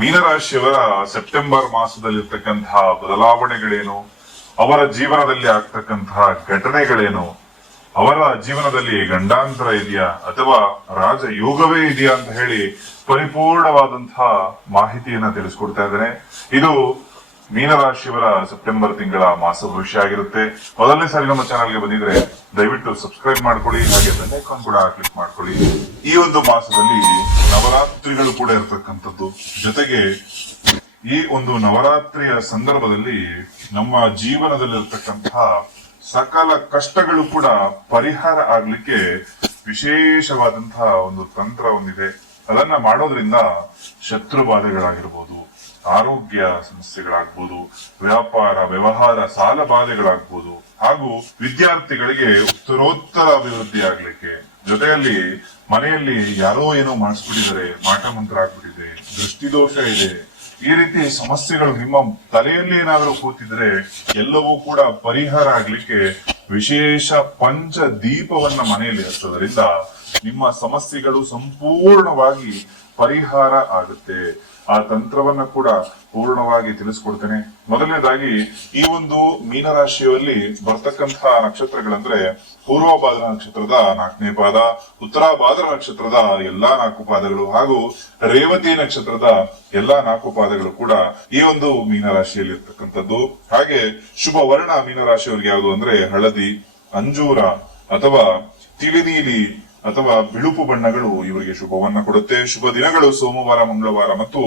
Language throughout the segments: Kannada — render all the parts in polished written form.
ಮೀನರಾಶಿಯವರ ಸೆಪ್ಟೆಂಬರ್ ಮಾಸದಲ್ಲಿರ್ತಕ್ಕಂತಹ ಬದಲಾವಣೆಗಳೇನು, ಅವರ ಜೀವನದಲ್ಲಿ ಆಗ್ತಕ್ಕಂತಹ ಘಟನೆಗಳೇನು, ಅವರ ಜೀವನದಲ್ಲಿ ಗಂಡಾಂತರ ಇದೆಯಾ ಅಥವಾ ರಾಜಯೋಗವೇ ಇದೆಯಾ ಅಂತ ಹೇಳಿ ಪರಿಪೂರ್ಣವಾದಂತಹ ಮಾಹಿತಿಯನ್ನ ತಿಳಿಸ್ಕೊಡ್ತಾ ಇದ್ದೇನೆ. ಇದು ಮೀನರಾಶಿಯವರ ಸೆಪ್ಟೆಂಬರ್ ತಿಂಗಳ ಮಾಸ ಭವಿಷ್ಯ ಆಗಿರುತ್ತೆ. ಮೊದಲನೇ ಸಾರಿ ನಮ್ಮ ಚಾನಲ್ಗೆ ಬಂದಿದ್ರೆ ದಯವಿಟ್ಟು ಸಬ್ಸ್ಕ್ರೈಬ್ ಮಾಡ್ಕೊಳ್ಳಿ, ಹಾಗೆ ಬೆಲ್ ಐಕಾನ್ ಕೂಡ ಕ್ಲಿಕ್ ಮಾಡ್ಕೊಳ್ಳಿ. ಈ ಒಂದು ಮಾಸದಲ್ಲಿ ನವರಾತ್ರಿಗಳು ಕೂಡ ಇರತಕ್ಕಂಥದ್ದು. ಜೊತೆಗೆ ಈ ಒಂದು ನವರಾತ್ರಿಯ ಸಂದರ್ಭದಲ್ಲಿ ನಮ್ಮ ಜೀವನದಲ್ಲಿರ್ತಕ್ಕಂತಹ ಸಕಲ ಕಷ್ಟಗಳು ಕೂಡ ಪರಿಹಾರ ಆಗ್ಲಿಕ್ಕೆ ವಿಶೇಷವಾದಂತಹ ಒಂದು ತಂತ್ರ ಒಂದಿದೆ. ಅದನ್ನ ಮಾಡೋದ್ರಿಂದ ಶತ್ರು ಬಾಧೆಗಳಾಗಿರ್ಬೋದು, ಆರೋಗ್ಯ ಸಮಸ್ಯೆಗಳಾಗ್ಬೋದು, ವ್ಯಾಪಾರ ವ್ಯವಹಾರ ಸಾಲ ಬಾಧೆಗಳಾಗ್ಬೋದು, ಹಾಗೂ ವಿದ್ಯಾರ್ಥಿಗಳಿಗೆ ಉತ್ತರೋತ್ತರ ಅಭಿವೃದ್ಧಿ ಆಗ್ಲಿಕ್ಕೆ, ಜೊತೆಯಲ್ಲಿ ಮನೆಯಲ್ಲಿ ಯಾರೋ ಏನೋ ಮಾಡಿಸ್ಬಿಟ್ಟಿದ್ದಾರೆ, ಮಾಟ ಮಂತ್ರ ಆಗ್ಬಿಟ್ಟಿದೆ, ದೃಷ್ಟಿದೋಷ ಇದೆ, ಈ ರೀತಿ ಸಮಸ್ಯೆಗಳು ನಿಮ್ಮ ತಲೆಯಲ್ಲಿ ಏನಾದರೂ ಕೂತಿದ್ರೆ ಎಲ್ಲವೂ ಕೂಡ ಪರಿಹಾರ ಆಗ್ಲಿಕ್ಕೆ ವಿಶೇಷ ಪಂಚ ದೀಪವನ್ನ ಮನೆಯಲ್ಲಿ ಹಚ್ಚೋದ್ರಿಂದ ನಿಮ್ಮ ಸಮಸ್ಯೆಗಳು ಸಂಪೂರ್ಣವಾಗಿ ಪರಿಹಾರ ಆಗುತ್ತೆ. ಆ ತಂತ್ರವನ್ನ ಕೂಡ ಪೂರ್ಣವಾಗಿ ತಿಳಿಸ್ಕೊಡ್ತೇನೆ. ಮೊದಲನೇದಾಗಿ ಈ ಒಂದು ಮೀನರಾಶಿಯಲ್ಲಿ ಬರ್ತಕ್ಕಂತಹ ನಕ್ಷತ್ರಗಳಂದ್ರೆ ಪೂರ್ವಭಾದ್ರ ನಕ್ಷತ್ರದ 4ನೇ ಪಾದ, ಉತ್ತರಾಭಾದ್ರ ನಕ್ಷತ್ರದ ಎಲ್ಲಾ 4 ಪಾದಗಳು ಹಾಗೂ ರೇವತಿ ನಕ್ಷತ್ರದ ಎಲ್ಲಾ 4 ಪಾದಗಳು ಕೂಡ ಈ ಒಂದು ಮೀನರಾಶಿಯಲ್ಲಿ ಇರ್ತಕ್ಕಂಥದ್ದು. ಹಾಗೆ ಶುಭ ವರ್ಣ ಮೀನರಾಶಿಯವರಿಗೆ ಯಾವುದು ಅಂದ್ರೆ ಹಳದಿ, ಅಂಜೂರ ಅಥವಾ ತಿಳಿನೀಲಿ ಅಥವಾ ಬಿಳುಪು ಬಣ್ಣಗಳು ಇವರಿಗೆ ಶುಭವನ್ನ ಕೊಡುತ್ತೆ. ಶುಭ ದಿನಗಳು ಸೋಮವಾರ, ಮಂಗಳವಾರ ಮತ್ತು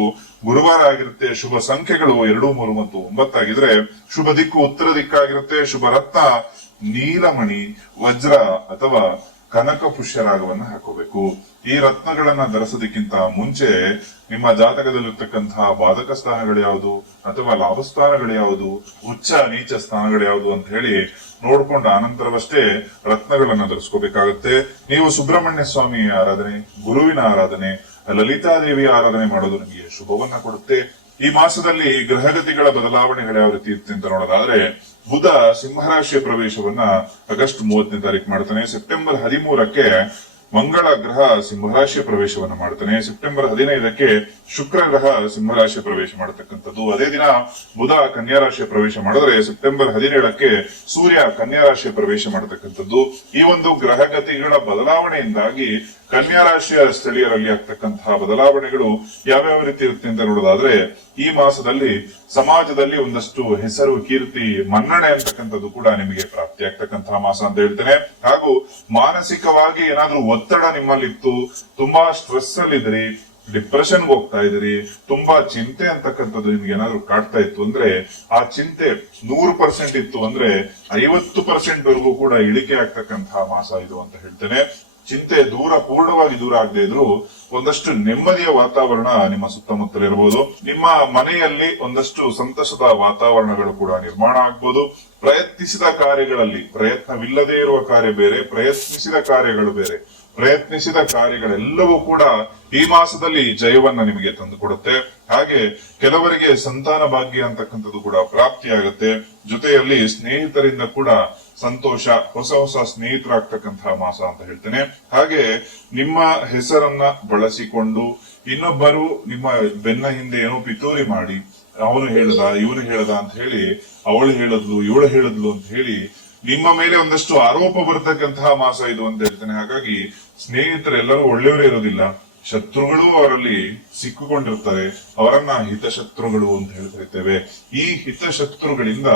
ಗುರುವಾರ ಆಗಿರುತ್ತೆ. ಶುಭ ಸಂಖ್ಯೆಗಳು 2, 3 ಮತ್ತು 9 ಆಗಿದ್ರೆ ಶುಭ ದಿಕ್ಕು ಉತ್ತರ ದಿಕ್ಕಾಗಿರುತ್ತೆ. ಶುಭ ರತ್ನ ನೀಲಮಣಿ, ವಜ್ರ ಅಥವಾ ಕನಕ ಪುಷ್ಯರಾಗವನ್ನ ಹಾಕೋಬೇಕು. ಈ ರತ್ನಗಳನ್ನ ಧರಿಸೋದಕ್ಕಿಂತ ಮುಂಚೆ ನಿಮ್ಮ ಜಾತಕದಲ್ಲಿರ್ತಕ್ಕಂತಹ ಬಾಧಕ ಸ್ಥಾನಗಳು ಯಾವುದು ಅಥವಾ ಲಾಭ ಸ್ಥಾನಗಳು ಯಾವುದು, ಉಚ್ಚ ನೀಚ ಸ್ಥಾನಗಳು ಯಾವುದು ಅಂತ ಹೇಳಿ ನೋಡ್ಕೊಂಡ ಅನಂತರವಷ್ಟೇ ರತ್ನಗಳನ್ನ ಧರಿಸ್ಕೋಬೇಕಾಗತ್ತೆ. ನೀವು ಸುಬ್ರಹ್ಮಣ್ಯ ಸ್ವಾಮಿ ಆರಾಧನೆ, ಗುರುವಿನ ಆರಾಧನೆ, ಲಲಿತಾದೇವಿಯ ಆರಾಧನೆ ಮಾಡೋದು ನಿಮಗೆ ಶುಭವನ್ನ ಕೊಡುತ್ತೆ. ಈ ಮಾಸದಲ್ಲಿ ಗ್ರಹಗತಿಗಳ ಬದಲಾವಣೆಗಳು ಯಾವ ರೀತಿ ಇರುತ್ತೆ ಅಂತ ನೋಡೋದಾದ್ರೆ, ಬುಧ ಸಿಂಹರಾಶಿಯ ಪ್ರವೇಶವನ್ನ ಆಗಸ್ಟ್ 30ನೇ ತಾರೀಕು ಮಾಡ್ತಾನೆ. ಸೆಪ್ಟೆಂಬರ್ 13ಕ್ಕೆ ಮಂಗಳ ಗ್ರಹ ಸಿಂಹರಾಶಿಯ ಪ್ರವೇಶವನ್ನ ಮಾಡ್ತಾನೆ. ಸೆಪ್ಟೆಂಬರ್ 15ಕ್ಕೆ ಶುಕ್ರ ಗ್ರಹ ಸಿಂಹರಾಶಿಯ ಪ್ರವೇಶ ಮಾಡತಕ್ಕಂಥದ್ದು. ಅದೇ ದಿನ ಬುಧ ಕನ್ಯಾ ರಾಶಿಯ ಪ್ರವೇಶ ಮಾಡಿದ್ರೆ ಸೆಪ್ಟೆಂಬರ್ 17ಕ್ಕೆ ಸೂರ್ಯ ಕನ್ಯಾ ರಾಶಿಯ ಪ್ರವೇಶ ಮಾಡತಕ್ಕಂಥದ್ದು. ಈ ಒಂದು ಗ್ರಹಗತಿಗಳ ಬದಲಾವಣೆಯಿಂದಾಗಿ ಕನ್ಯಾ ರಾಶಿಯ ಸ್ಥಳೀಯರಲ್ಲಿ ಆಗ್ತಕ್ಕಂತಹ ಬದಲಾವಣೆಗಳು ಯಾವ್ಯಾವ ರೀತಿ ಇರುತ್ತೆ ಅಂತ ನೋಡೋದಾದ್ರೆ, ಈ ಮಾಸದಲ್ಲಿ ಸಮಾಜದಲ್ಲಿ ಒಂದಷ್ಟು ಹೆಸರು, ಕೀರ್ತಿ, ಮನ್ನಣೆ ಅಂತಕ್ಕಂಥದ್ದು ಕೂಡ ನಿಮಗೆ ಪ್ರಾಪ್ತಿ ಆಗ್ತಕ್ಕಂತಹ ಮಾಸ ಅಂತ ಹೇಳ್ತೇನೆ. ಹಾಗೂ ಮಾನಸಿಕವಾಗಿ ಏನಾದ್ರೂ ಒತ್ತಡ ನಿಮ್ಮಲ್ಲಿತ್ತು, ತುಂಬಾ ಸ್ಟ್ರೆಸ್ ಅಲ್ಲಿ ಇದ್ರಿ, ಡಿಪ್ರೆಷನ್ಗೆ ಹೋಗ್ತಾ ಇದ್ರಿ, ತುಂಬಾ ಚಿಂತೆ ಅಂತಕ್ಕಂಥದ್ದು ನಿಮ್ಗೆ ಏನಾದ್ರು ಕಾಡ್ತಾ ಇತ್ತು ಅಂದ್ರೆ, ಆ ಚಿಂತೆ 100% ಇತ್ತು ಅಂದ್ರೆ 50% ವರೆಗೂ ಕೂಡ ಇಳಿಕೆ ಆಗ್ತಕ್ಕಂತಹ ಮಾಸ ಇದು ಅಂತ ಹೇಳ್ತೇನೆ. ಚಿಂತೆ ಪೂರ್ಣವಾಗಿ ದೂರ ಆಗದೆ ಇದ್ರು ಒಂದಷ್ಟು ನೆಮ್ಮದಿಯ ವಾತಾವರಣ ನಿಮ್ಮ ಸುತ್ತಮುತ್ತಲಿರಬಹುದು. ನಿಮ್ಮ ಮನೆಯಲ್ಲಿ ಒಂದಷ್ಟು ಸಂತಸದ ವಾತಾವರಣಗಳು ಕೂಡ ನಿರ್ಮಾಣ ಆಗ್ಬೋದು. ಪ್ರಯತ್ನಿಸಿದ ಕಾರ್ಯಗಳಲ್ಲಿ ಪ್ರಯತ್ನವಿಲ್ಲದೆ ಇರುವ ಕಾರ್ಯ ಬೇರೆ, ಪ್ರಯತ್ನಿಸಿದ ಕಾರ್ಯಗಳು ಬೇರೆ. ಪ್ರಯತ್ನಿಸಿದ ಕಾರ್ಯಗಳೆಲ್ಲವೂ ಕೂಡ ಈ ಮಾಸದಲ್ಲಿ ಜಯವನ್ನ ನಿಮಗೆ ತಂದು ಕೊಡುತ್ತೆ. ಹಾಗೆ ಕೆಲವರಿಗೆ ಸಂತಾನ ಭಾಗ್ಯ ಅಂತಕ್ಕಂಥದ್ದು ಕೂಡ ಪ್ರಾಪ್ತಿಯಾಗುತ್ತೆ. ಜೊತೆಯಲ್ಲಿ ಸ್ನೇಹಿತರಿಂದ ಕೂಡ ಸಂತೋಷ, ಹೊಸ ಹೊಸ ಸ್ನೇಹಿತರಾಗ್ತಕ್ಕಂತಹ ಮಾಸ ಅಂತ ಹೇಳ್ತೇನೆ. ಹಾಗೆ ನಿಮ್ಮ ಹೆಸರನ್ನ ಬಳಸಿಕೊಂಡು ಇನ್ನೊಬ್ಬರು ನಿಮ್ಮ ಬೆನ್ನ ಹಿಂದೆ ಏನೋ ಪಿತೂರಿ ಮಾಡಿ, ಅವನು ಹೇಳ್ದ ಇವನು ಹೇಳ್ದ ಅಂತ ಹೇಳಿ, ಅವಳು ಹೇಳಿದ್ಲು ಇವಳು ಹೇಳಿದ್ಲು ಅಂತ ಹೇಳಿ ನಿಮ್ಮ ಮೇಲೆ ಒಂದಷ್ಟು ಆರೋಪ ಬರ್ತಕ್ಕಂತಹ ಮಾಸ ಇದು ಅಂತ ಹೇಳ್ತೇನೆ. ಹಾಗಾಗಿ ಸ್ನೇಹಿತರೆಲ್ಲರೂ ಒಳ್ಳೆಯವರೇ ಇರೋದಿಲ್ಲ, ಶತ್ರುಗಳು ಅವರಲ್ಲಿ ಸಿಕ್ಕಿಕೊಂಡಿರ್ತಾರೆ. ಅವರನ್ನ ಹಿತಶತ್ರುಗಳು ಅಂತ ಹೇಳ್ತಿರ್ತೇವೆ. ಈ ಹಿತಶತ್ರುಗಳಿಂದ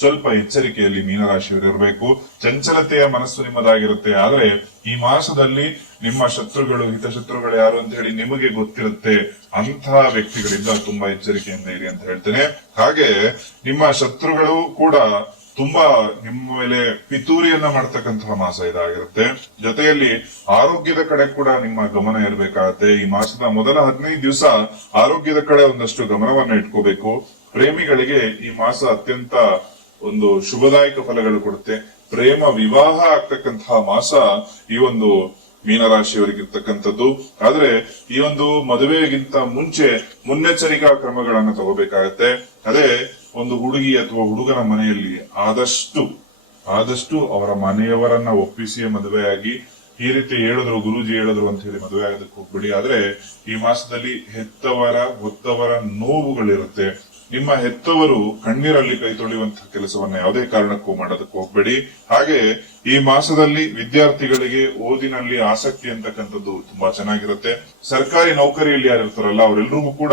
ಸ್ವಲ್ಪ ಎಚ್ಚರಿಕೆಯಲ್ಲಿ ಮೀನರಾಶಿಯವರು ಇರಬೇಕು. ಚಂಚಲತೆಯ ಮನಸ್ಸು ನಿಮ್ಮದಾಗಿರುತ್ತೆ. ಆದ್ರೆ ಈ ಮಾಸದಲ್ಲಿ ನಿಮ್ಮ ಶತ್ರುಗಳು, ಹಿತಶತ್ರುಗಳು ಯಾರು ಅಂತ ಹೇಳಿ ನಿಮಗೆ ಗೊತ್ತಿರುತ್ತೆ. ಅಂತಹ ವ್ಯಕ್ತಿಗಳಿಂದ ತುಂಬಾ ಎಚ್ಚರಿಕೆಯಿಂದ ಇರಿ ಅಂತ ಹೇಳ್ತೇನೆ. ಹಾಗೆ ನಿಮ್ಮ ಶತ್ರುಗಳು ಕೂಡ ತುಂಬಾ ನಿಮ್ಮ ಮೇಲೆ ಪಿತೂರಿಯನ್ನ ಮಾಡ್ತಕ್ಕಂತಹ ಮಾಸ ಇದಾಗಿರುತ್ತೆ. ಜೊತೆಯಲ್ಲಿ ಆರೋಗ್ಯದ ಕಡೆ ಕೂಡ ನಿಮ್ಮ ಗಮನ ಇರಬೇಕಾಗತ್ತೆ. ಈ ಮಾಸದ ಮೊದಲ 15 ದಿವಸ ಆರೋಗ್ಯದ ಕಡೆ ಒಂದಷ್ಟು ಗಮನವನ್ನ ಇಟ್ಕೋಬೇಕು. ಪ್ರೇಮಿಗಳಿಗೆ ಈ ಮಾಸ ಅತ್ಯಂತ ಒಂದು ಶುಭದಾಯಕ ಫಲಗಳು ಕೊಡುತ್ತೆ. ಪ್ರೇಮ ವಿವಾಹ ಆಗ್ತಕ್ಕಂತಹ ಮಾಸ ಈ ಒಂದು ಮೀನರಾಶಿಯವರಿಗಿರ್ತಕ್ಕಂಥದ್ದು. ಆದ್ರೆ ಈ ಒಂದು ಮದುವೆಗಿಂತ ಮುಂಚೆ ಮುನ್ನೆಚ್ಚರಿಕಾ ಕ್ರಮಗಳನ್ನ ತಗೋಬೇಕಾಗತ್ತೆ. ಅದೇ ಒಂದು ಹುಡುಗಿ ಅಥವಾ ಹುಡುಗನ ಮನೆಯಲ್ಲಿ ಆದಷ್ಟು ಅವರ ಮನೆಯವರನ್ನ ಒಪ್ಪಿಸಿ ಮದುವೆಯಾಗಿ ಈ ರೀತಿ ಹೇಳಿದ್ರು, ಗುರೂಜಿ ಹೇಳಿದ್ರು ಅಂತ ಹೇಳಿ ಮದುವೆ ಆಗೋದಕ್ಕೆ ಹೋಗ್ಬಿಡಿ. ಆದ್ರೆ ಈ ಮಾಸದಲ್ಲಿ ಹೆತ್ತವರ ಒತ್ತವರ ನೋವುಗಳಿರುತ್ತೆ. ನಿಮ್ಮ ಹೆತ್ತವರು ಕಣ್ಣೀರಲ್ಲಿ ಕೈ ತೊಳೆಯುವಂತಹ ಕೆಲಸವನ್ನ ಯಾವುದೇ ಕಾರಣಕ್ಕೂ ಮಾಡೋದಕ್ಕೆ ಹೋಗ್ಬೇಡಿ. ಹಾಗೆ ಈ ಮಾಸದಲ್ಲಿ ವಿದ್ಯಾರ್ಥಿಗಳಿಗೆ ಓದಿನಲ್ಲಿ ಆಸಕ್ತಿ ಅಂತಕ್ಕಂಥದ್ದು ತುಂಬಾ ಚೆನ್ನಾಗಿರುತ್ತೆ. ಸರ್ಕಾರಿ ನೌಕರಿಯಲ್ಲಿ ಯಾರಿರ್ತಾರಲ್ಲ ಅವರೆಲ್ಲರಿಗೂ ಕೂಡ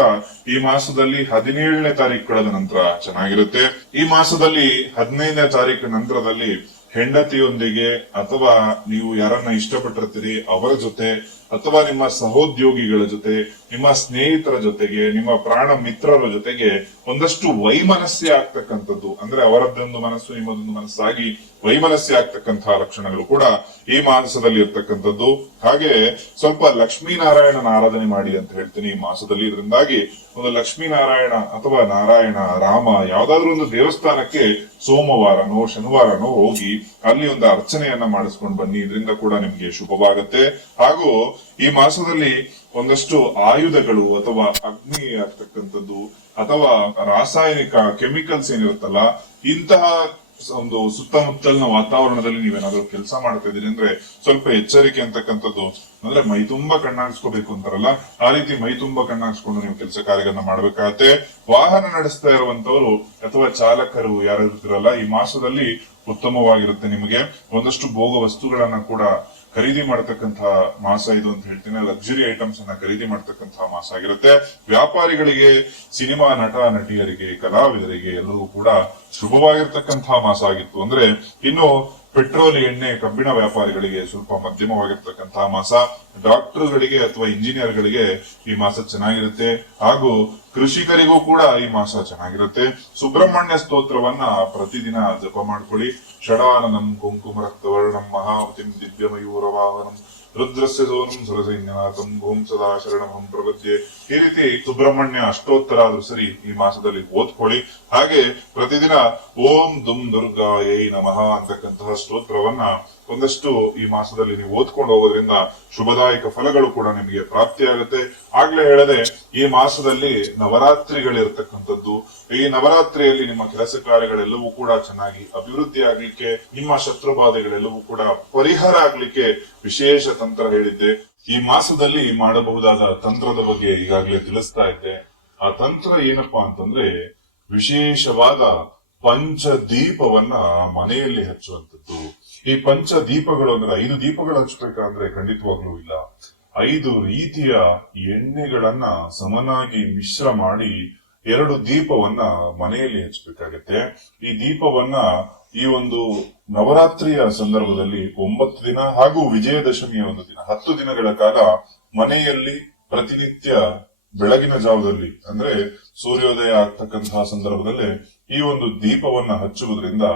ಈ ಮಾಸದಲ್ಲಿ 17ನೇ ತಾರೀಕು ಕಳೆದ ನಂತರ ಚೆನ್ನಾಗಿರುತ್ತೆ. ಈ ಮಾಸದಲ್ಲಿ 15ನೇ ತಾರೀಕು ನಂತರದಲ್ಲಿ ಹೆಂಡತಿಯೊಂದಿಗೆ ಅಥವಾ ನೀವು ಯಾರನ್ನ ಇಷ್ಟಪಟ್ಟಿರ್ತೀರಿ ಅವರ ಜೊತೆ ಅಥವಾ ನಿಮ್ಮ ಸಹೋದ್ಯೋಗಿಗಳ ಜೊತೆ, ನಿಮ್ಮ ಸ್ನೇಹಿತರ ಜೊತೆಗೆ, ನಿಮ್ಮ ಪ್ರಾಣ ಮಿತ್ರರ ಜೊತೆಗೆ ಒಂದಷ್ಟು ವೈಮನಸ್ಯ ಆಗ್ತಕ್ಕಂಥದ್ದು, ಅಂದ್ರೆ ಅವರದ್ದೊಂದು ಮನಸ್ಸು ನಿಮ್ಮದೊಂದು ಮನಸ್ಸಾಗಿ ವೈಮನಸ್ಯ ಆಗ್ತಕ್ಕಂತಹ ಲಕ್ಷಣಗಳು ಕೂಡ ಈ ಮಾಸದಲ್ಲಿ ಇರ್ತಕ್ಕಂಥದ್ದು. ಹಾಗೆ ಸ್ವಲ್ಪ ಲಕ್ಷ್ಮೀನಾರಾಯಣನ ಆರಾಧನೆ ಮಾಡಿ ಅಂತ ಹೇಳ್ತೀನಿ ಈ ಮಾಸದಲ್ಲಿ. ಇದರಿಂದಾಗಿ ಒಂದು ಲಕ್ಷ್ಮೀನಾರಾಯಣ ಅಥವಾ ನಾರಾಯಣ, ರಾಮ ಯಾವ್ದಾದ್ರು ಒಂದು ದೇವಸ್ಥಾನಕ್ಕೆ ಸೋಮವಾರನೋ ಶನಿವಾರನೋ ಹೋಗಿ ಅಲ್ಲಿ ಒಂದು ಅರ್ಚನೆಯನ್ನ ಮಾಡಿಸ್ಕೊಂಡು ಬನ್ನಿ. ಇದರಿಂದ ಕೂಡ ನಿಮ್ಗೆ ಶುಭವಾಗುತ್ತೆ. ಹಾಗೂ ಈ ಮಾಸದಲ್ಲಿ ಒಂದಷ್ಟು ಆಯುಧಗಳು ಅಥವಾ ಅಗ್ನಿ ಆಗ್ತಕ್ಕಂಥದ್ದು ಅಥವಾ ರಾಸಾಯನಿಕ ಕೆಮಿಕಲ್ಸ್ ಏನಿರುತ್ತಲ್ಲ, ಇಂತಹ ಒಂದು ಸುತ್ತಮುತ್ತಲಿನ ವಾತಾವರಣದಲ್ಲಿ ನೀವೇನಾದ್ರೂ ಕೆಲಸ ಮಾಡ್ತಾ ಇದೀರಿ ಅಂದ್ರೆ ಸ್ವಲ್ಪ ಎಚ್ಚರಿಕೆ ಅಂತಕ್ಕಂಥದ್ದು. ಅಂದ್ರೆ ಮೈ ತುಂಬಾ ಕಣ್ಣಾಗಿಸ್ಕೋಬೇಕು ಅಂತಾರಲ್ಲ, ಆ ರೀತಿ ಮೈ ತುಂಬಾ ಕಣ್ಣಾಗಿಸ್ಕೊಂಡು ನೀವು ಕೆಲಸ ಕಾರ್ಯಗಳನ್ನ ಮಾಡ್ಬೇಕಾಗತ್ತೆ. ವಾಹನ ನಡೆಸ್ತಾ ಇರುವಂತವರು ಅಥವಾ ಚಾಲಕರು ಯಾರು ಇರ್ತಿರಲ್ಲ, ಈ ಮಾಸದಲ್ಲಿ ಉತ್ತಮವಾಗಿರುತ್ತೆ. ನಿಮಗೆ ಒಂದಷ್ಟು ಭೋಗ ವಸ್ತುಗಳನ್ನ ಕೂಡ ಖರೀದಿ ಮಾಡತಕ್ಕಂತಹ ಮಾಸ ಇದು ಅಂತ ಹೇಳ್ತೀನಿ. ಲಕ್ಸುರಿ ಐಟಮ್ಸ್ ಅನ್ನ ಖರೀದಿ ಮಾಡತಕ್ಕಂತಹ ಮಾಸ ಆಗಿರುತ್ತೆ. ವ್ಯಾಪಾರಿಗಳಿಗೆ, ಸಿನಿಮಾ ನಟ ನಟಿಯರಿಗೆ, ಕಲಾವಿದರಿಗೆ ಎಲ್ಲರಿಗೂ ಕೂಡ ಶುಭವಾಗಿರ್ತಕ್ಕಂತಹ ಮಾಸ ಆಗಿತ್ತು. ಅಂದ್ರೆ ಇನ್ನು ಪೆಟ್ರೋಲ್, ಎಣ್ಣೆ, ಕಬ್ಬಿಣ ವ್ಯಾಪಾರಿಗಳಿಗೆ ಸ್ವಲ್ಪ ಮಧ್ಯಮವಾಗಿರ್ತಕ್ಕಂತಹ ಮಾಸ. ಡಾಕ್ಟರ್ಗಳಿಗೆ ಅಥವಾ ಇಂಜಿನಿಯರ್ಗಳಿಗೆ ಈ ಮಾಸ ಚೆನ್ನಾಗಿರುತ್ತೆ. ಹಾಗೂ ಕೃಷಿಕರಿಗೂ ಕೂಡ ಈ ಮಾಸ ಚೆನ್ನಾಗಿರುತ್ತೆ. ಸುಬ್ರಹ್ಮಣ್ಯ ಸ್ತೋತ್ರವನ್ನ ಪ್ರತಿದಿನ ಜಪ ಮಾಡ್ಕೊಳ್ಳಿ. ಷಡಾನನಂ ಕುಂಕುಮ ರಕ್ತವರ್ಣಂ ಮಹಾವತಿಂ ದಿವ್ಯಮಯೂರವಾಹನಂ ರುದ್ರಸ್ಯ ಸೋನಂ ಸುರಸೈನ್ಯನಾಥಂ ಓಂ ಸದಾ ಶರಣಮಹಂ ಪ್ರಪದ್ಯೆ. ಈ ರೀತಿ ಸುಬ್ರಹ್ಮಣ್ಯ ಅಷ್ಟೋತ್ತರ ಆದ್ರೂ ಸರಿ ಈ ಮಾಸದಲ್ಲಿ ಓದ್ಕೊಳ್ಳಿ. ಹಾಗೆ ಪ್ರತಿದಿನ ಓಂ ದುಂ ದುರ್ಗಾಯೈ ನಮಃ ಅಂತಕ್ಕಂತಹ ಸ್ತೋತ್ರವನ್ನ ಒಂದಷ್ಟು ಈ ಮಾಸದಲ್ಲಿ ನೀವು ಓದ್ಕೊಂಡು ಹೋಗೋದ್ರಿಂದ ಶುಭದಾಯಕ ಫಲಗಳು ಕೂಡ ನಿಮಗೆ ಪ್ರಾಪ್ತಿಯಾಗುತ್ತೆ. ಆಗ್ಲೇ ಹೇಳದೆ ಈ ಮಾಸದಲ್ಲಿ ನವರಾತ್ರಿಗಳಿರ್ತಕ್ಕಂಥದ್ದು. ಈ ನವರಾತ್ರಿಯಲ್ಲಿ ನಿಮ್ಮ ಕೆಲಸ ಕಾರ್ಯಗಳೆಲ್ಲವೂ ಕೂಡ ಚೆನ್ನಾಗಿ ಅಭಿವೃದ್ಧಿ ಆಗ್ಲಿಕ್ಕೆ, ನಿಮ್ಮ ಶತ್ರು ಬಾಧೆಗಳೆಲ್ಲವೂ ಕೂಡ ಪರಿಹಾರ ಆಗ್ಲಿಕ್ಕೆ ವಿಶೇಷ ತಂತ್ರ ಹೇಳಿದ್ದೆ. ಈ ಮಾಸದಲ್ಲಿ ಮಾಡಬಹುದಾದ ತಂತ್ರದ ಬಗ್ಗೆ ಈಗಾಗಲೇ ತಿಳಿಸ್ತಾ ಇದ್ದೆ. ಆ ತಂತ್ರ ಏನಪ್ಪಾ ಅಂತಂದ್ರೆ ವಿಶೇಷವಾದ ಪಂಚದೀಪವನ್ನ ಮನೆಯಲ್ಲಿ ಹಚ್ಚುವಂಥದ್ದು. ಈ ಪಂಚ ದೀಪಗಳು ಅಂದ್ರೆ 5 ದೀಪಗಳು ಹಚ್ಚಬೇಕಂದ್ರೆ ಖಂಡಿತವಾಗ್ಲೂ ಇಲ್ಲ. 5 ರೀತಿಯ ಎಣ್ಣೆಗಳನ್ನ ಸಮನಾಗಿ ಮಿಶ್ರ ಮಾಡಿ 2 ದೀಪವನ್ನ ಮನೆಯಲ್ಲಿ ಹಚ್ಚಬೇಕಾಗತ್ತೆ. ಈ ದೀಪವನ್ನ ಈ ಒಂದು ನವರಾತ್ರಿಯ ಸಂದರ್ಭದಲ್ಲಿ 9 ದಿನ ಹಾಗೂ ವಿಜಯದಶಮಿಯ ಒಂದು ದಿನ 10 ದಿನಗಳ ಕಾಲ ಮನೆಯಲ್ಲಿ ಪ್ರತಿನಿತ್ಯ ಬೆಳಗಿನ ಜಾವದಲ್ಲಿ ಅಂದ್ರೆ ಸೂರ್ಯೋದಯ ಆಗ್ತಕ್ಕಂತಹ ಸಂದರ್ಭದಲ್ಲಿ ಈ ಒಂದು ದೀಪವನ್ನ ಹಚ್ಚುವುದರಿಂದ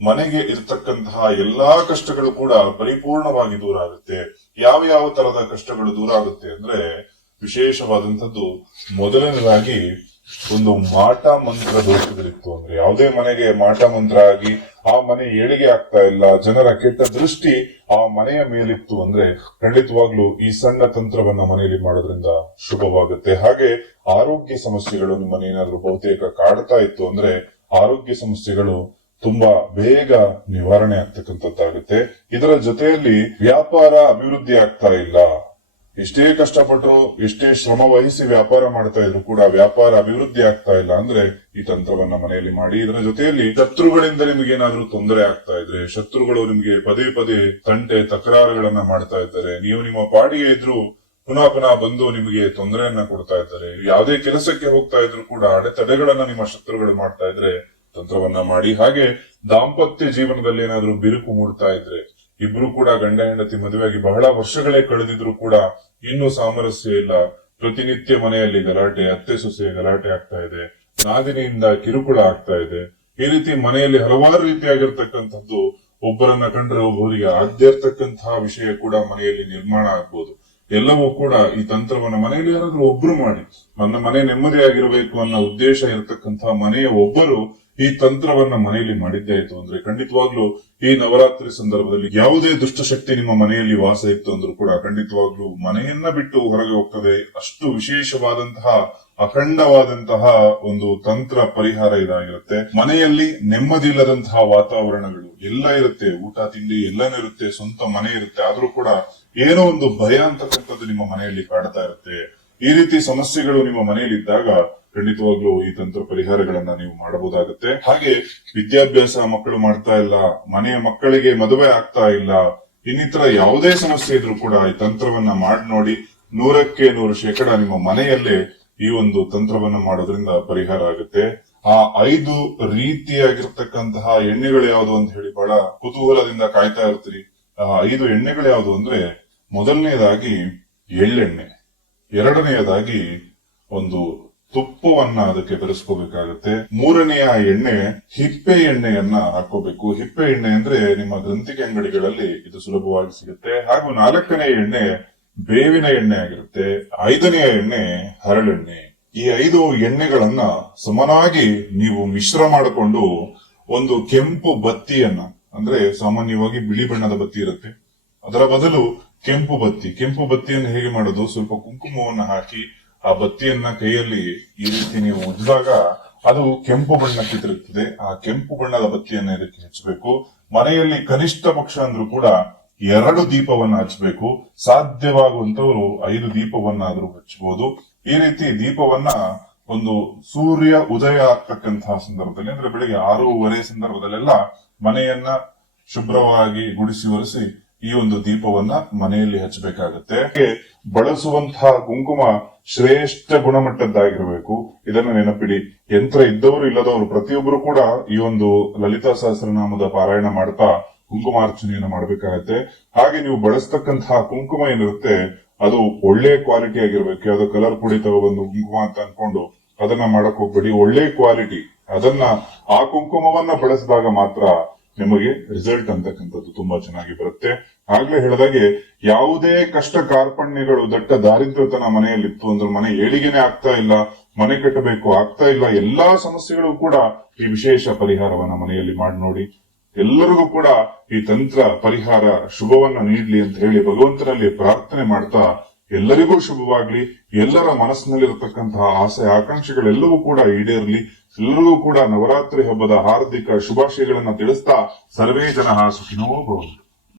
ಮನೆಗೆ ಇರ್ತಕ್ಕಂತಹ ಎಲ್ಲಾ ಕಷ್ಟಗಳು ಕೂಡ ಪರಿಪೂರ್ಣವಾಗಿ ದೂರ ಆಗುತ್ತೆ. ಯಾವ ಯಾವ ತರದ ಕಷ್ಟಗಳು ದೂರ ಆಗುತ್ತೆ ಅಂದ್ರೆ ವಿಶೇಷವಾದಂತದ್ದು, ಮೊದಲನೇದಾಗಿ ಒಂದು ಮಾಟ ಮಂತ್ರ ದೋಷಗಳಿತ್ತು ಅಂದ್ರೆ ಯಾವುದೇ ಮನೆಗೆ ಮಾಟ ಮಂತ್ರ ಆಗಿ ಆ ಮನೆ ಏಳಿಗೆ ಆಗ್ತಾ ಇಲ್ಲ, ಜನರ ಕೆಟ್ಟ ದೃಷ್ಟಿ ಆ ಮನೆಯ ಮೇಲಿತ್ತು ಅಂದ್ರೆ ಖಂಡಿತವಾಗ್ಲೂ ಈ ಸಣ್ಣ ತಂತ್ರವನ್ನ ಮನೆಯಲ್ಲಿ ಮಾಡೋದ್ರಿಂದ ಶುಭವಾಗುತ್ತೆ. ಹಾಗೆ ಆರೋಗ್ಯ ಸಮಸ್ಯೆಗಳು ನಿಮ್ಮ ಏನಾದ್ರೂ ಬಹುತೇಕ ಕಾಡ್ತಾ ಇತ್ತು ಅಂದ್ರೆ ಆರೋಗ್ಯ ಸಮಸ್ಯೆಗಳು ತುಂಬಾ ಬೇಗ ನಿವಾರಣೆ ಆಗ್ತಕ್ಕಂಥದ್ದಾಗುತ್ತೆ. ಇದರ ಜೊತೆಯಲ್ಲಿ ವ್ಯಾಪಾರ ಅಭಿವೃದ್ಧಿ ಆಗ್ತಾ ಇಲ್ಲ, ಎಷ್ಟೇ ಕಷ್ಟಪಟ್ಟರು ಎಷ್ಟೇ ಶ್ರಮ ವಹಿಸಿ ವ್ಯಾಪಾರ ಮಾಡ್ತಾ ಇದ್ರು ಕೂಡ ವ್ಯಾಪಾರ ಅಭಿವೃದ್ಧಿ ಆಗ್ತಾ ಇಲ್ಲ ಅಂದ್ರೆ ಈ ತಂತ್ರವನ್ನ ಮನೆಯಲ್ಲಿ ಮಾಡಿ. ಇದರ ಜೊತೆಯಲ್ಲಿ ಶತ್ರುಗಳಿಂದ ನಿಮಗೇನಾದ್ರೂ ತೊಂದರೆ ಆಗ್ತಾ ಇದ್ರೆ, ಶತ್ರುಗಳು ನಿಮ್ಗೆ ಪದೇ ಪದೇ ತಂಟೆ ತಕರಾರುಗಳನ್ನ ಮಾಡ್ತಾ ಇದ್ದಾರೆ, ನೀವು ನಿಮ್ಮ ಪಾಡಿಗೆ ಇದ್ರು ಪುನಃ ಪುನಃ ಬಂದು ನಿಮಗೆ ತೊಂದರೆಯನ್ನ ಕೊಡ್ತಾ ಇದ್ದಾರೆ, ಯಾವುದೇ ಕೆಲಸಕ್ಕೆ ಹೋಗ್ತಾ ಇದ್ರು ಕೂಡ ಅಡೆತಡೆಗಳನ್ನ ನಿಮ್ಮ ಶತ್ರುಗಳು ಮಾಡ್ತಾ ಇದ್ರೆ ತಂತ್ರವನ್ನ ಮಾಡಿ. ಹಾಗೆ ದಾಂಪತ್ಯ ಜೀವನದಲ್ಲಿ ಏನಾದ್ರೂ ಬಿರುಕು ಮೂಡ್ತಾ ಇದ್ರೆ, ಇಬ್ರು ಕೂಡ ಗಂಡ ಹೆಂಡತಿ ಮದುವೆಯಾಗಿ ಬಹಳ ವರ್ಷಗಳೇ ಕಳೆದಿದ್ರು ಕೂಡ ಇನ್ನೂ ಸಾಮರಸ್ಯ ಇಲ್ಲ, ಪ್ರತಿನಿತ್ಯ ಮನೆಯಲ್ಲಿ ಗಲಾಟೆ, ಅತ್ತೆ ಸೊಸೆ ಗಲಾಟೆ ಆಗ್ತಾ ಇದೆ, ನಾದಿನಿಯಿಂದ ಕಿರುಕುಳ ಆಗ್ತಾ ಇದೆ, ಈ ರೀತಿ ಮನೆಯಲ್ಲಿ ಹಲವಾರು ರೀತಿಯಾಗಿರ್ತಕ್ಕಂಥದ್ದು ಒಬ್ಬರನ್ನ ಕಂಡ್ರೆ ಒಬ್ಬರಿಗೆ ಆಗದೇ ಇರ್ತಕ್ಕಂತಹ ವಿಷಯ ಕೂಡ ಮನೆಯಲ್ಲಿ ನಿರ್ಮಾಣ ಆಗ್ಬೋದು. ಎಲ್ಲವೂ ಕೂಡ ಈ ತಂತ್ರವನ್ನ ಮನೆಯಲ್ಲಿ ಯಾರಾದ್ರೂ ಒಬ್ರು ಮಾಡಿ, ನನ್ನ ಮನೆ ನೆಮ್ಮದಿಯಾಗಿರಬೇಕು ಅನ್ನೋ ಉದ್ದೇಶ ಇರತಕ್ಕಂತಹ ಮನೆಯ ಒಬ್ಬರು ಈ ತಂತ್ರವನ್ನ ಮನೆಯಲ್ಲಿ ಮಾಡಿದ್ದೇ ಆಯ್ತು ಅಂದ್ರೆ ಖಂಡಿತವಾಗ್ಲೂ ಈ ನವರಾತ್ರಿ ಸಂದರ್ಭದಲ್ಲಿ ಯಾವುದೇ ದುಷ್ಟಶಕ್ತಿ ನಿಮ್ಮ ಮನೆಯಲ್ಲಿ ವಾಸ ಇತ್ತು ಅಂದ್ರೂ ಕೂಡ ಖಂಡಿತವಾಗ್ಲೂ ಮನೆಯನ್ನ ಬಿಟ್ಟು ಹೊರಗೆ ಹೋಗ್ತದೆ. ಅಷ್ಟು ವಿಶೇಷವಾದಂತಹ ಅಖಂಡವಾದಂತಹ ಒಂದು ತಂತ್ರ ಪರಿಹಾರ ಇದಾಗಿರುತ್ತೆ. ಮನೆಯಲ್ಲಿ ನೆಮ್ಮದಿ ಇಲ್ಲದಂತಹ ವಾತಾವರಣಗಳು ಎಲ್ಲ ಇರುತ್ತೆ, ಊಟ ತಿಂಡಿ ಎಲ್ಲಾನು ಇರುತ್ತೆ, ಸ್ವಂತ ಮನೆ ಇರುತ್ತೆ, ಆದ್ರೂ ಕೂಡ ಏನೋ ಒಂದು ಭಯ ಅಂತಕ್ಕಂಥದ್ದು ನಿಮ್ಮ ಮನೆಯಲ್ಲಿ ಕಾಡ್ತಾ ಇರುತ್ತೆ. ಈ ರೀತಿ ಸಮಸ್ಯೆಗಳು ನಿಮ್ಮ ಮನೆಯಲ್ಲಿ ಇದ್ದಾಗ ಖಂಡಿತವಾಗ್ಲೂ ಈ ತಂತ್ರ ಪರಿಹಾರಗಳನ್ನ ನೀವು ಮಾಡಬಹುದಾಗುತ್ತೆ. ಹಾಗೆ ವಿದ್ಯಾಭ್ಯಾಸ ಮಕ್ಕಳು ಮಾಡ್ತಾ ಇಲ್ಲ, ಮನೆಯ ಮಕ್ಕಳಿಗೆ ಮದುವೆ ಆಗ್ತಾ ಇಲ್ಲ, ಇನ್ನಿತರ ಯಾವುದೇ ಸಮಸ್ಯೆ ಇದ್ರೂ ಕೂಡ ಈ ತಂತ್ರವನ್ನ ಮಾಡಿ ನೋಡಿ. 100% ನಿಮ್ಮ ಮನೆಯಲ್ಲೇ ಈ ಒಂದು ತಂತ್ರವನ್ನ ಮಾಡೋದ್ರಿಂದ ಪರಿಹಾರ ಆಗುತ್ತೆ. ಆ 5 ರೀತಿಯಾಗಿರ್ತಕ್ಕಂತಹ ಎಣ್ಣೆಗಳು ಯಾವುದು ಅಂತ ಹೇಳಿ ಬಹಳ ಕುತೂಹಲದಿಂದ ಕಾಯ್ತಾ ಇರ್ತೀರಿ. ಆ 5 ಎಣ್ಣೆಗಳು ಯಾವುದು ಅಂದ್ರೆ, ಮೊದಲನೆಯದಾಗಿ ಎಳ್ಳೆಣ್ಣೆ, ಎರಡನೆಯದಾಗಿ ಒಂದು ತುಪ್ಪವನ್ನ ಅದಕ್ಕೆ ಬೆರೆಸ್ಕೋಬೇಕಾಗತ್ತೆ, ಮೂರನೆಯ ಎಣ್ಣೆ ಹಿಪ್ಪೆ ಎಣ್ಣೆಯನ್ನ ಹಾಕೋಬೇಕು. ಹಿಪ್ಪೆ ಎಣ್ಣೆ ಅಂದ್ರೆ ನಿಮ್ಮ ಗ್ರಂಥಿಗೆ ಅಂಗಡಿಗಳಲ್ಲಿ ಇದು ಸುಲಭವಾಗಿ ಸಿಗುತ್ತೆ. ಹಾಗೂ 4ನೇ ಎಣ್ಣೆ ಬೇವಿನ ಎಣ್ಣೆ ಆಗಿರುತ್ತೆ. 5ನೆಯ ಎಣ್ಣೆ ಹರಳೆಣ್ಣೆ. ಈ 5 ಎಣ್ಣೆಗಳನ್ನ ಸಮನಾಗಿ ನೀವು ಮಿಶ್ರ ಮಾಡಿಕೊಂಡು ಒಂದು ಕೆಂಪು ಬತ್ತಿಯನ್ನ, ಅಂದ್ರೆ ಸಾಮಾನ್ಯವಾಗಿ ಬಿಳಿ ಬಣ್ಣದ ಬತ್ತಿ ಇರುತ್ತೆ, ಅದರ ಬದಲು ಕೆಂಪು ಬತ್ತಿಯನ್ನು ಹೇಗೆ ಮಾಡೋದು, ಸ್ವಲ್ಪ ಕುಂಕುಮವನ್ನ ಹಾಕಿ ಆ ಬತ್ತಿಯನ್ನ ಕೈಯಲ್ಲಿ ಈ ರೀತಿ ನೀವು ಉಜ್ಜಿದಾಗ ಅದು ಕೆಂಪು ಬಣ್ಣಕ್ಕೆ ತಿರುಗ್ತದೆ. ಆ ಕೆಂಪು ಬಣ್ಣದ ಬತ್ತಿಯನ್ನ ಇದಕ್ಕೆ ಹಚ್ಚಬೇಕು. ಮನೆಯಲ್ಲಿ ಕನಿಷ್ಠ ಪಕ್ಷ ಅಂದ್ರೂ ಕೂಡ 2 ದೀಪವನ್ನ ಹಚ್ಚಬೇಕು. ಸಾಧ್ಯವಾಗುವಂತವರು 5 ದೀಪವನ್ನಾದ್ರೂ ಹಚ್ಚಬಹುದು. ಈ ರೀತಿ ದೀಪವನ್ನ ಒಂದು ಸೂರ್ಯ ಉದಯ ಆಗ್ತಕ್ಕಂತಹ ಸಂದರ್ಭದಲ್ಲಿ, ಅಂದ್ರೆ ಬೆಳಿಗ್ಗೆ 6:30 ಸಂದರ್ಭದಲ್ಲೆಲ್ಲ ಮನೆಯನ್ನ ಶುಭ್ರವಾಗಿ ಗುಡಿಸಿ ಒರೆಸಿ ಈ ಒಂದು ದೀಪವನ್ನ ಮನೆಯಲ್ಲಿ ಹಚ್ಚಬೇಕಾಗತ್ತೆ. ಬಳಸುವಂತಹ ಕುಂಕುಮ ಶ್ರೇಷ್ಠ ಗುಣಮಟ್ಟದ್ದಾಗಿರಬೇಕು. ಇದನ್ನ ನೆನಪಿಡಿ. ಯಂತ್ರ ಇದ್ದವರು ಇಲ್ಲದವರು ಪ್ರತಿಯೊಬ್ಬರು ಕೂಡ ಈ ಒಂದು ಲಲಿತಾ ಸಹಸ್ರನಾಮದ ಪಾರಾಯಣ ಮಾಡ್ತಾ ಕುಂಕುಮಾರ್ಚನೆಯನ್ನು ಮಾಡಬೇಕಾಗತ್ತೆ. ಹಾಗೆ ನೀವು ಬಳಸ್ತಕ್ಕಂತಹ ಕುಂಕುಮ ಏನಿರುತ್ತೆ ಅದು ಒಳ್ಳೆ ಕ್ವಾಲಿಟಿ ಆಗಿರ್ಬೇಕು. ಯಾವ್ದೋ ಕಲರ್ ಪುಡಿ ತಗೊಬಂದು ಕುಂಕುಮ ಅಂತ ಅನ್ಕೊಂಡು ಅದನ್ನ ಮಾಡಕ್ ಹೋಗ್ಬೇಡಿ. ಒಳ್ಳೆ ಕ್ವಾಲಿಟಿ, ಅದನ್ನ ಆ ಕುಂಕುಮವನ್ನ ಬಳಸಿದಾಗ ಮಾತ್ರ ನಿಮಗೆ ರಿಸಲ್ಟ್ ಅಂತಕ್ಕಂಥದ್ದು ತುಂಬಾ ಚೆನ್ನಾಗಿ ಬರುತ್ತೆ. ಆಗ್ಲೇ ಹೇಳಿದಾಗೆ ಯಾವುದೇ ಕಷ್ಟ ಕಾರ್ಪಣ್ಯಗಳು, ದಟ್ಟ ದಾರಿದ್ರ್ಯತನ ಮನೆಯಲ್ಲಿತ್ತು ಅಂದ್ರೆ, ಮನೆ ಏಳಿಗೆನೆ ಆಗ್ತಾ ಇಲ್ಲ, ಮನೆ ಕಟ್ಟಬೇಕು ಆಗ್ತಾ ಇಲ್ಲ, ಎಲ್ಲಾ ಸಮಸ್ಯೆಗಳು ಕೂಡ ಈ ವಿಶೇಷ ಪರಿಹಾರವನ್ನ ಮನೆಯಲ್ಲಿ ಮಾಡಿ ನೋಡಿ. ಎಲ್ಲರಿಗೂ ಕೂಡ ಈ ತಂತ್ರ ಪರಿಹಾರ ಶುಭವನ್ನ ನೀಡ್ಲಿ ಅಂತ ಹೇಳಿ ಭಗವಂತನಲ್ಲಿ ಪ್ರಾರ್ಥನೆ ಮಾಡ್ತಾ, ಎಲ್ಲರಿಗೂ ಶುಭವಾಗ್ಲಿ, ಎಲ್ಲರ ಮನಸ್ಸಿನಲ್ಲಿರತಕ್ಕಂತಹ ಆಸೆ ಆಕಾಂಕ್ಷೆಗಳೆಲ್ಲವೂ ಕೂಡ ಈಡೇರಲಿ, ಎಲ್ಲರಿಗೂ ಕೂಡ ನವರಾತ್ರಿ ಹಬ್ಬದ ಹಾರ್ದಿಕ ಶುಭಾಶಯಗಳನ್ನ ತಿಳಿಸ್ತಾ ಸರ್ವೇ ಜನಃ ಸುಖಿನೋ ಭವಂತು.